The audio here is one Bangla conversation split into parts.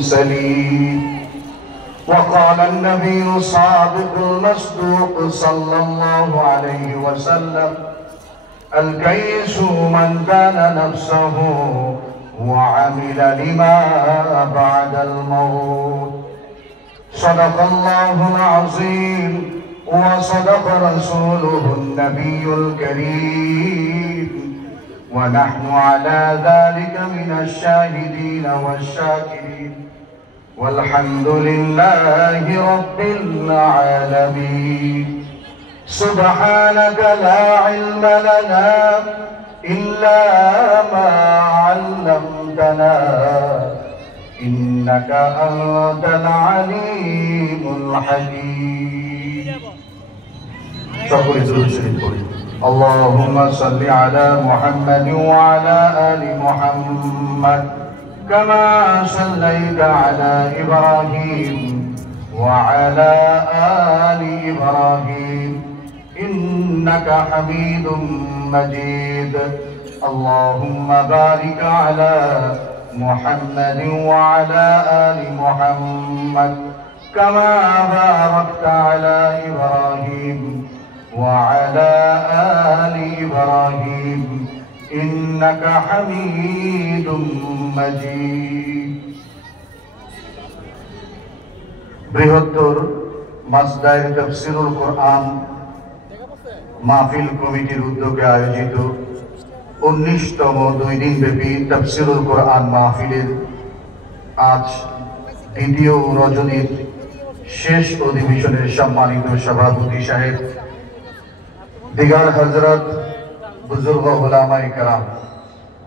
سليم. وقال النبي صادق المصدوق صلى الله عليه وسلم: الكيس من دان نفسه وعمل لما بعد الموت. صدق الله العظيم وصدق رسوله النبي الكريم، ونحن على ذلك من الشاهدين والشاكرين، والحمد لله رب العالمين. سبحانك لا علم لنا إلا ما علمتنا إنك أنت العليم الحكيم. সকলে দুরূদ শরীফ পড়ি। اللهم صل على محمد وعلى آل محمد كما صليت على إبراهيم وعلى آل إبراهيم إنك حميد مجيد. اللهم بارك على محمد وعلى آل محمد كما باركت على إبراهيم وعلى آل إبراهيم إنك حميد مجيد. বৃহত্তর মাসদার তাফসীরুল কোরআন মাহফিল কমিটির উদ্যোগে আয়োজিত 19তম 2 দিনব্যাপী তাফসীরুল কোরআন মাহফিলের আজ দ্বিতীয় রজনীর শেষ অধিবেশনের সম্মানিত সভাপতি সাহেব, দিগার হযরত, বুজুর্গ উলামায়ে কেরাম,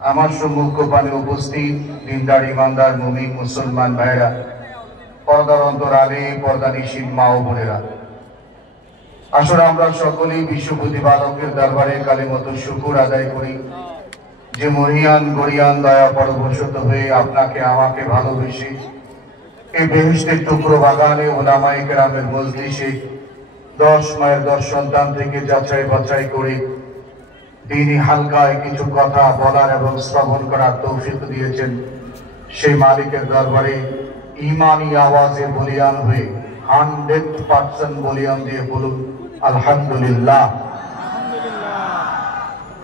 আমার সম্মুখ পানে উপস্থিত দিনদার ইমানদার মুমিন মুসলমান ভাইরা, পর্দার অন্তরালে পর্দানিশীন মা ও বোনেরা, আসলে আমরা সকলেই বিশ্ব প্রতিপালকের দরবারে কালিমত শুকর আদায় করি যে মহিয়ান গরিয়ান দয়া পরবশত হয়ে আপনাকে আমাকে ভালোবেসে এই বেহেশতের টুকরো বাগানে উলামায়ে কেরামের মজলিসে 10 মায়ের 10 সন্তান থেকে যাচাই বাছাই করে দিনী হালকায় কিছু কথা বলার এবং শ্রবণ করার তৌফিক দিয়েছেন। সেই মালিকের দরবারে ইমানি আওয়াজে বলিয়ান হয়ে 100% বলিয়ান দিয়ে বলুন আলহামদুলিল্লাহ।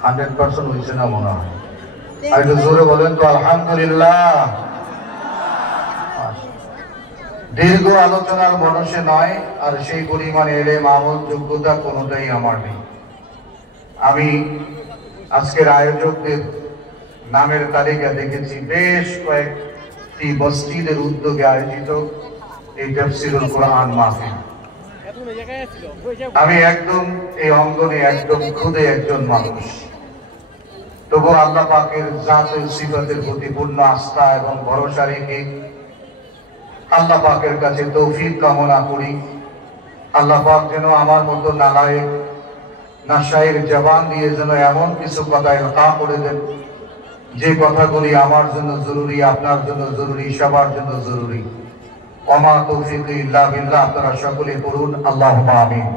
100% হয়েছে না মনে হয়? আর একটু জোরে বলেন তো আলহামদুলিল্লাহ। দীর্ঘ আলোচনার মানুষে নয়, আর সেই পরিমাণে এলেম আমল যোগ্যতা কোনোটাই আমার নেই। আমি আজকের আয়োজকদের নামের তালিকা দেখেছি, বেশ কয়েকটি মসজিদের উদ্যোগে আয়োজিত এই তাফসীরুল কোরআন মাহফিল। আমি একদম এই অঙ্গনে একদম খুদে একজন মানুষ, তবু আল্লাহ পাকের জাত ও সিফাতের প্রতি পূর্ণ আস্থা এবং ভরসা রেখে আল্লাহ পাকের কাছে তৌফিক কামনা করি। আল্লাহ পাক যেন আমার মতো নালায়েক নাশায়ের জবান দিয়ে যেন এমন কিছু কথা ইলকা করে দেন যে কথাগুলি আমার জন্য জরুরি, আপনার জন্য জরুরি, সবার জন্য জরুরি। ওমা তৌফিক ইল্লা বিল্লাহ। আপনারা সকলে পড়ুন আল্লাহুম্মা আমিন।